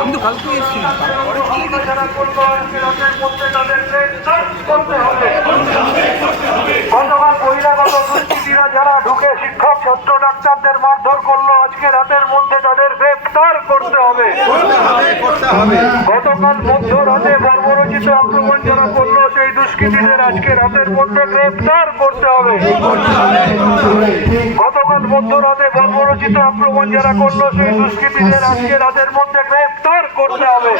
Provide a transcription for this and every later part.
আমি তো কালকে এসেছি। যারা ঢুকে শিক্ষক ছাত্র ডাক্তারদের মারধর করল আজকে রাতের মধ্যে তাদের গ্রেফতার করতে হবে। গতকাল মধ্যরাতে বর্বরচিত আক্রমণ যারা করল, সেই দুষ্কৃতীদের আজকে রাতের মধ্যে গ্রেফতার করতে হবে। গতকাল মধ্যরাতে বর্বরচিত আক্রমণ যারা করল, সেই দুষ্কৃতীদের আজকে রাতের মধ্যে গ্রেফতার করতে হবে।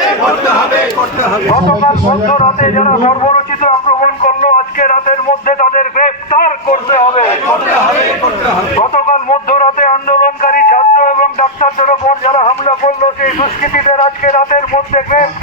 গতকাল মধ্যরাতে যারা বর্বরচিত আক্রমণ করল, আজকে রাতের মধ্যে তাদের গ্রেফতার করতে হবে। গতকাল মধ্যরাতে আন্দোলনকারী ছাত্র এবং ডাক্তারদের ওপর যারা হামলা করল, সেই দুষ্কৃতীদের আজকে রাতের মধ্যে গ্রেফতার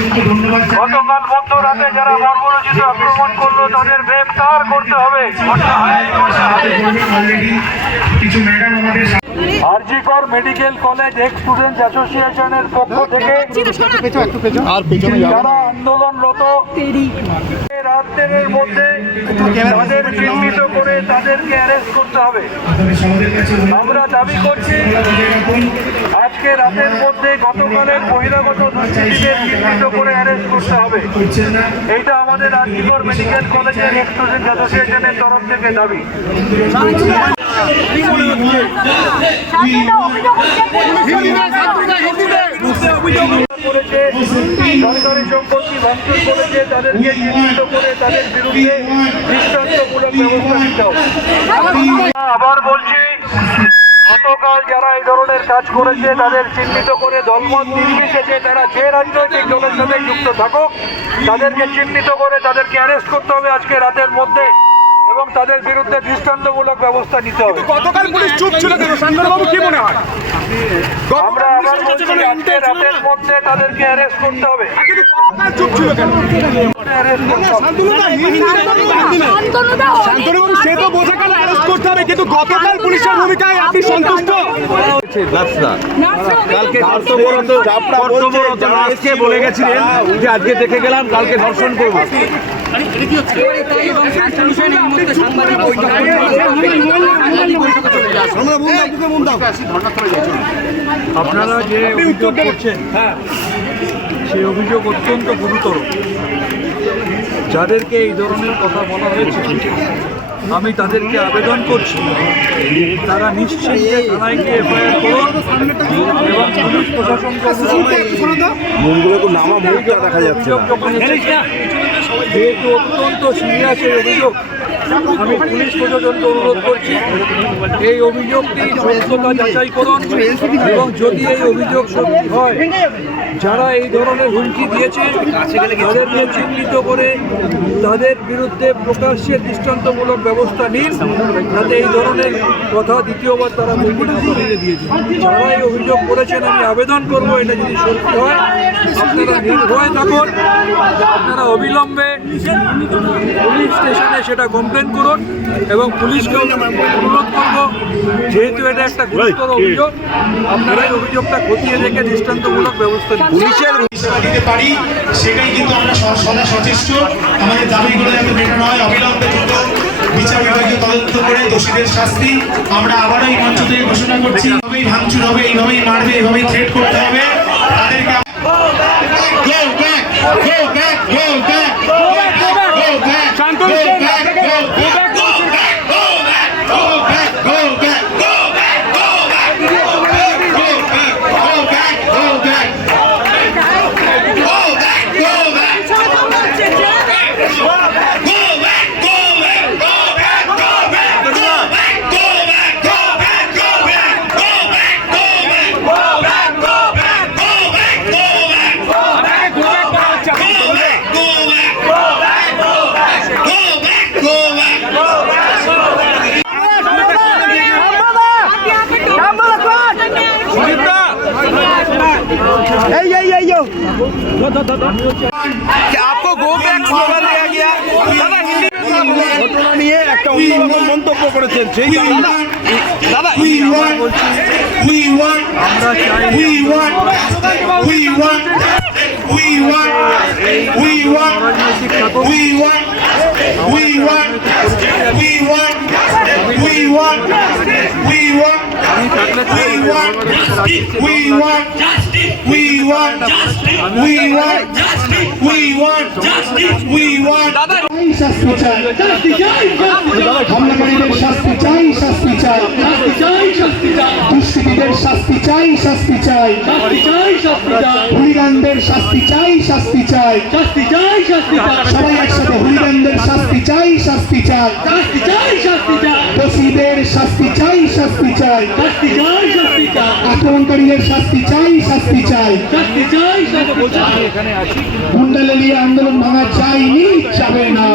গতকাল মধ্যরাতে যারা বর্বরোচিত আক্রমণ করল তাদের গ্রেপ্তার করতে হবে কিছু ম্যাডাম আমাদের RG Kar medical college ex students অ্যাসোসিয়েশনের পক্ষ থেকে যারা আন্দোলনরত রাত্রের মধ্যে তাদের চিহ্নিত করে তাদেরকে অ্যারেস্ট করতে হবে। আমরা দাবি করছি আজকে রাতের মধ্যে গতকালের বহিরাগত দুষ্কৃতীদের চিহ্নিত করে অ্যারেস্ট করতে হবে। এইটা আমাদের আরজিকর মেডিকেল কলেজের এক্স স্টুডেন্টস অ্যাসোসিয়েশনের তরফ থেকে দাবি। তাদেরকে করে তাদের বিরুদ্ধে ব্যবস্থা নিতে হবে আবার বলছি গতকাল যারা এই ধরনের কাজ করেছে তাদের চিহ্নিত করে ধর্মত নির্বিশেষে তারা যে রাজনৈতিক দলের সাথে যুক্ত থাকুক তাদেরকে চিহ্নিত করে তাদেরকে অ্যারেস্ট করতে হবে আজকে রাতের মধ্যে। তাদের বিরুদ্ধে দৃষ্টান্তমূলক ব্যবস্থা নিতে হবে। গতকাল পুলিশ চুপ ছিল কেন? সান্দ্রবাবু কি মনে হয়? আমরা আবার বলছি আজকে রাতের মধ্যে তাদেরকে অ্যারেস্ট করতে হবে। চুপ ছিল কেন? বলে গেছিলেন যে আজকে দেখে গেলাম কালকে ধর্ষণ করব। আপনারা যে অভিযোগ করছেন হ্যাঁ সেই অভিযোগ অত্যন্ত গুরুতর। যাদেরকে এই ধরনের কথা বলা হয়েছে আমি তাদেরকে আবেদন করছি তারা নিশ্চিন্তে থানায় গিয়ে এফআইআর করুন এবং পুলিশ প্রশাসনকে দেখা যাচ্ছে যেহেতু অত্যন্ত সিরিয়াসের অভিযোগ, আমি পুলিশ প্রশাসনকে অনুরোধ করছি, এই অভিযোগটি সত্যতা যাচাই করুন এবং যদি এই অভিযোগ সত্যি হয় যারা এই ধরনের হুমকি দিয়েছে তাদেরকে চিহ্নিত করে তাদের বিরুদ্ধে প্রকাশ্যে দৃষ্টান্তমূলক ব্যবস্থা নিন যাতে এই ধরনের কথা দ্বিতীয়বার তারা মুখ্যমন্ত্রী দিয়েছে। যারা এই অভিযোগ করেছেন আমি আবেদন করব এটা যদি সত্যি হয় আপনারা নির্ভয় থাকুন। আপনারা অবিলম্বে পুলিশ স্টেশনে সেটা কমপ্লেন করুন এবং পুলিশকে অনুরোধ করব যেহেতু এটা একটা গুরুতর অভিযোগ আপনারা এই অভিযোগটা খতিয়ে রেখে দৃষ্টান্তমূলক ব্যবস্থা পুলিশের দিতে পারি সেটাই কিন্তু আমরা সদা সচেষ্ট আমাদের দাবিগুলো যাতে মেটানো হয় অবিলম্বে দ্রুত বিচার বিভাগীয় তদন্ত করে দোষীদের শাস্তি আমরা আবারও এই মঞ্চ থেকে ঘোষণা করছি এইভাবেই ভাঙচুর হবে এইভাবেই মারবে এইভাবেই থ্রেট করতে হবে তাদেরকে Go back! Go back! Go back! Go back! Go back! Go back! आपको गो बैक सौदा दिया गया দাদা ঘটনা নিয়ে একটা অন্যরকম মন্তব্য করেছেন সেই দাদা দাদা আমরা চাই We want, we want, we want, we want, we want, we want, we want, we want, we want, we want, আমি থাকলে we want, we want, we want, we want, we want, we want. শাস্তি চাই হামলাকারীদের শাস্তি চাই শাস্তি দুষ্কৃতীদের শাস্তি চাই শাস্তি চাই শাস্তি চাই হুলিগানদের শাস্তি চাই শাস্তি চাই শাস্তি চাই শাস্তি চাই সবাই একসাথে হুলিগানদের শাস্তি চাই শাস্তি চাই শাস্তি দোষীদের শাস্তি চাই শাস্তি চাই শাস্তি চাই শাস্তি চাই আক্রমণকারীদের শাস্তি চাই শাস্তি চাই শাস্তি চাই এখানে আছি গুন্ডালেলিয়া আন্দোলন ভাঙা যায়নি যাবে না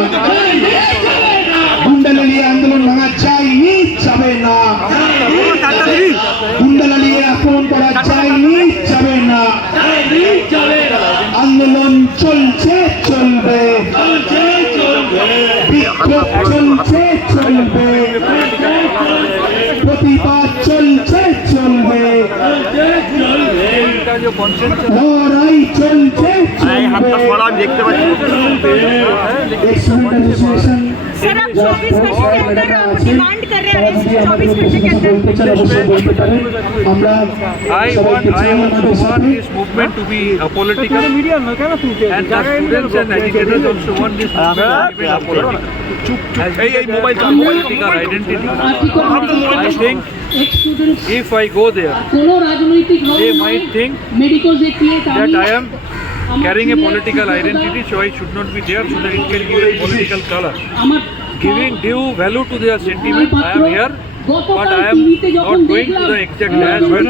চলছে চলবে প্রতিবাদ চলছে চলবে লড়াই যে কনসেন্ট লড়াই চলছে চলবে দেখতে পাচ্ছি स्टूडेंट एसोसिएशन सर आप 24 घंटे के अंदर आप डिमांड कर रहे हैं अरेस्ट 24 घंटे के अंदर বলতে চাই অবশ্যই বলতে পারেন আমরা I want, সবাইকে I চাই also আমাদের want সাথে this movement to be apolitical. And the students and educators also want this movement to be apolitical. As এই এই mobile political identity. I think এক student if I go there, কোনো রাজনৈতিক দল they নয় might think medical যে PS that I am carrying a political identity, so i should not be there so that it can give a political color. Giving due value to their sentiment, I am here. But I am not going to the exact as well.